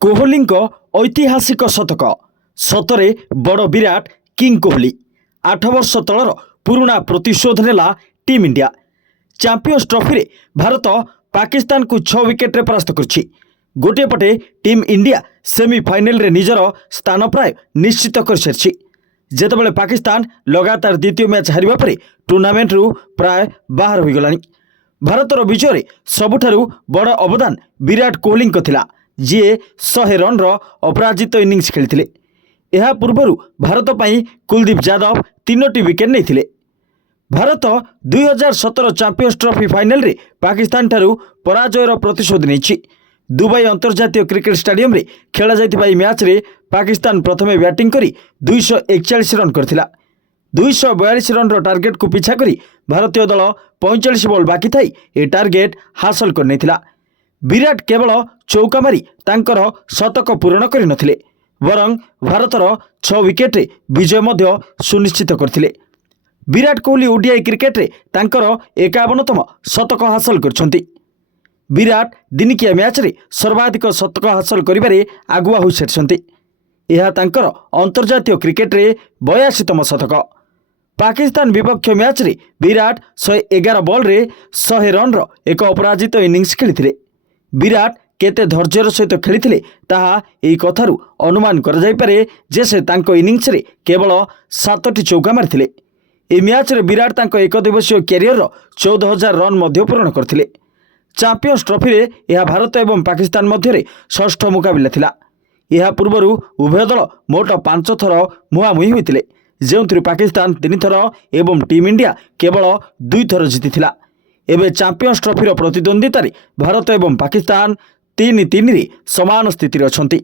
କୋହଲିଙ୍କ ଐତିହାସିକ ଶତକ ସତରେ ବଡ଼ ବିରାଟ କିଙ୍ଗ କୋହଲି 8 ବର୍ଷ ତଳର ପୁରୁଣା ପ୍ରତିଶୋଧ ନେଲା ଟିମ୍ ଇଣ୍ଡିଆ। ଚାମ୍ପିୟନ୍ସ ଟ୍ରଫିରେ ଭାରତ ପାକିସ୍ତାନକୁ 6 ୱିକେଟ୍ରେ ପରାସ୍ତ କରିଛି। ଗୋଟିଏ ପଟେ ଟିମ୍ ଇଣ୍ଡିଆ ସେମିଫାଇନାଲରେ ନିଜର ସ୍ଥାନ ପ୍ରାୟ ନିଶ୍ଚିତ କରିସାରିଛି, ଯେତେବେଳେ ପାକିସ୍ତାନ ଲଗାତାର ଦ୍ୱିତୀୟ ମ୍ୟାଚ୍ ହାରିବା ପରେ ଟୁର୍ଣ୍ଣାମେଣ୍ଟରୁ ପ୍ରାୟ ବାହାର ହୋଇଗଲାଣି। ଭାରତର ବିଜୟରେ ସବୁଠାରୁ ବଡ଼ ଅବଦାନ ବିରାଟ କୋହଲିଙ୍କ ଥିଲା, ଯିଏ 100 ରନ୍ର ଅପରାଜିତ ଇନିଂସ ଖେଳିଥିଲେ। ଏହା ପୂର୍ବରୁ ଭାରତ ପାଇଁ କୁଲଦୀପ ଯାଦବ 3ଟି ୱିକେଟ୍ ନେଇଥିଲେ। ଭାରତ 2017 ଚାମ୍ପିୟନ୍ସ ଟ୍ରଫି ଫାଇନାଲରେ ପାକିସ୍ତାନଠାରୁ ପରାଜୟର ପ୍ରତିଶୋଧ ନେଇଛି। ଦୁବାଇ ଅନ୍ତର୍ଜାତୀୟ କ୍ରିକେଟ ଷ୍ଟାଡିୟମରେ ଖେଳାଯାଇଥିବା ଏହି ମ୍ୟାଚ୍ରେ ପାକିସ୍ତାନ ପ୍ରଥମେ ବ୍ୟାଟିଂ କରି 241 ରନ୍ କରିଥିଲା। 242 ରନ୍ର ଟାର୍ଗେଟକୁ ପିଛା କରି ଭାରତୀୟ ଦଳ 45 ବଲ୍ ବାକି ଥାଇ ଏ ଟାର୍ଗେଟ ହାସଲ କରିନେଇଥିଲା। ବିରାଟ କେବଳ ଚୌକା ମାରି ତାଙ୍କର ଶତକ ପୂରଣ କରିନଥିଲେ, ବରଂ ଭାରତର 6 ୱିକେଟ୍ରେ ବିଜୟ ମଧ୍ୟ ସୁନିଶ୍ଚିତ କରିଥିଲେ। ବିରାଟ କୋହଲି ଓଡିଆଇ କ୍ରିକେଟରେ ତାଙ୍କର 51ତମ ଶତକ ହାସଲ କରିଛନ୍ତି। ବିରାଟ ଦିନିକିଆ ମ୍ୟାଚ୍ରେ ସର୍ବାଧିକ ଶତକ ହାସଲ କରିବାରେ ଆଗୁଆ ହୋଇସାରିଛନ୍ତି। ଏହା ତାଙ୍କର ଅନ୍ତର୍ଜାତୀୟ କ୍ରିକେଟରେ 82ତମ ଶତକ। ପାକିସ୍ତାନ ବିପକ୍ଷ ମ୍ୟାଚ୍ରେ ବିରାଟ 111 ବଲ୍ରେ 100 ରନ୍ର ଏକ ଅପରାଜିତ ଇନିଂସ ଖେଳିଥିଲେ। ବିରାଟ କେତେ ଧୈର୍ଯ୍ୟର ସହିତ ଖେଳିଥିଲେ ତାହା ଏହି କଥାରୁ ଅନୁମାନ କରାଯାଇପାରେ ଯେ ସେ ତାଙ୍କ ଇନିଂସରେ କେବଳ 7ଟି ଚୌକା ମାରିଥିଲେ। ଏହି ମ୍ୟାଚ୍ରେ ବିରାଟ ତାଙ୍କ ଏକଦିବସୀୟ କ୍ୟାରିୟରର 14,000 ରନ୍ ମଧ୍ୟ ପୂରଣ କରିଥିଲେ। ଚାମ୍ପିୟନ୍ସ ଟ୍ରଫିରେ ଏହା ଭାରତ ଏବଂ ପାକିସ୍ତାନ ମଧ୍ୟରେ ଷଷ୍ଠ ମୁକାବିଲା ଥିଲା। ଏହା ପୂର୍ବରୁ ଉଭୟ ଦଳ ମୋଟ 5 ଥର ମୁହାଁମୁହିଁ ହୋଇଥିଲେ, ଯେଉଁଥିରୁ ପାକିସ୍ତାନ 3 ଥର ଏବଂ ଟିମ୍ ଇଣ୍ଡିଆ କେବଳ 2 ଥର ଜିତିଥିଲା। ଏବେ ଚାମ୍ପିୟନ୍ସ ଟ୍ରଫିର ପ୍ରତିଦ୍ୱନ୍ଦ୍ୱିତାରେ ଭାରତ ଏବଂ ପାକିସ୍ତାନ 3-3ରେ ସମାନ ସ୍ଥିତିରେ ଅଛନ୍ତି।